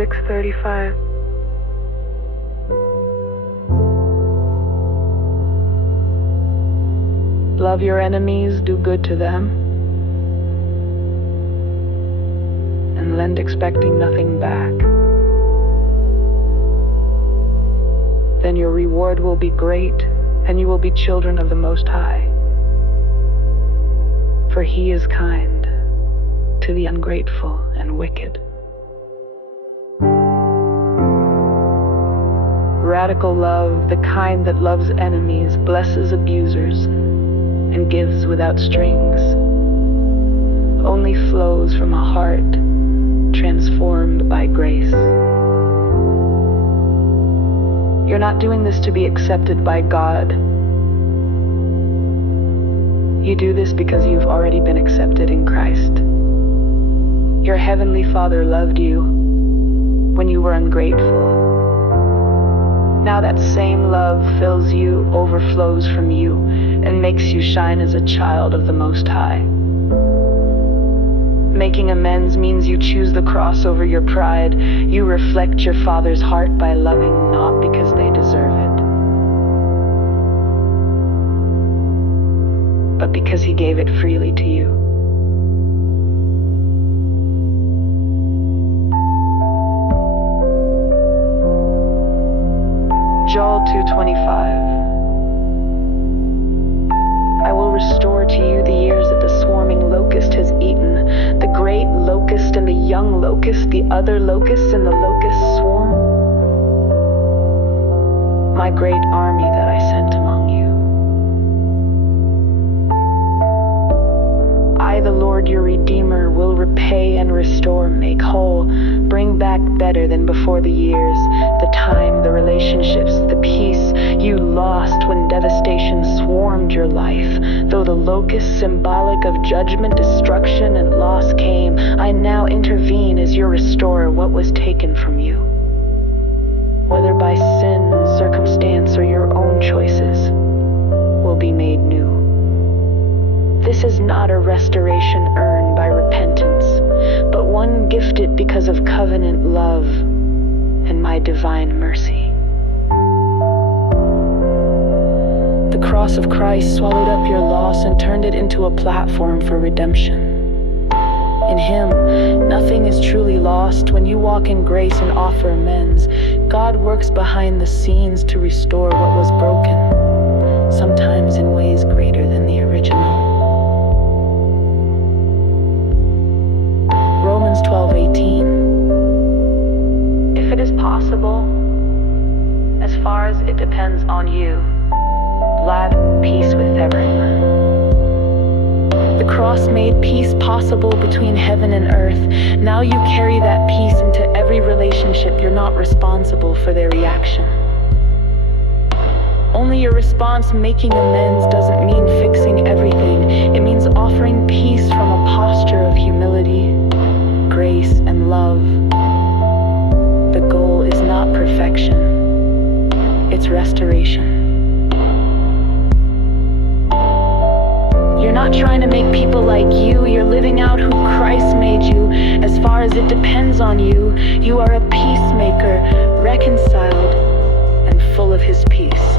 6:35. Love your enemies, do good to them, and lend expecting nothing back. Then your reward will be great, and you will be children of the Most High. For He is kind to the ungrateful and wicked. Radical love, the kind that loves enemies, blesses abusers, and gives without strings, only flows from a heart transformed by grace. You're not doing this to be accepted by God. You do this because you've already been accepted in Christ. Your Heavenly Father loved you when you were ungrateful. Now that same love fills you, overflows from you, and makes you shine as a child of the Most High. Making amends means you choose the cross over your pride. You reflect your Father's heart by loving not because they deserve it, but because He gave it freely to you. Joel 2:25. I will restore to you the years that the swarming locust has eaten, the great locust and the young locust, the other locusts and the locust swarm, my great army that I sent among you. I, the Lord your Redeemer, will repay and restore, make whole, bring back better than before the years, the time, the relationships, the peace you lost when devastation swarmed your life. Though the locust, symbolic of judgment, destruction, and loss came, I now intervene as your restorer. What was taken from you, whether by sin, circumstance, or your own choices, will be made new. This is not a restoration earned by repentance, but one gifted because of covenant love and my divine mercy. The cross of Christ swallowed up your loss and turned it into a platform for redemption. In Him, nothing is truly lost. When you walk in grace and offer amends, God works behind the scenes to restore what was broken, sometimes in ways greater than the original. Romans 12:18. If it is possible, as far as it depends on you, glad peace with everyone. The cross made peace possible between heaven and earth. Now you carry that peace into every relationship. You're not responsible for their reaction. Only your response, making amends, doesn't mean fixing everything. It means offering peace from a posture of humility, grace, and love. The goal is not perfection, it's restoration. You're not trying to make people like you. You're living out who Christ made you. As far as it depends on you, you are a peacemaker, reconciled, and full of His peace.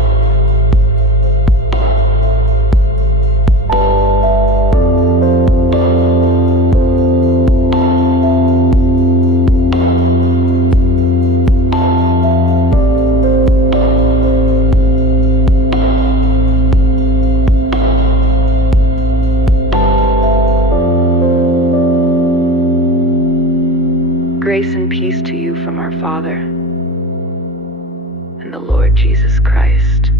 Grace and peace to you from our Father and the Lord Jesus Christ.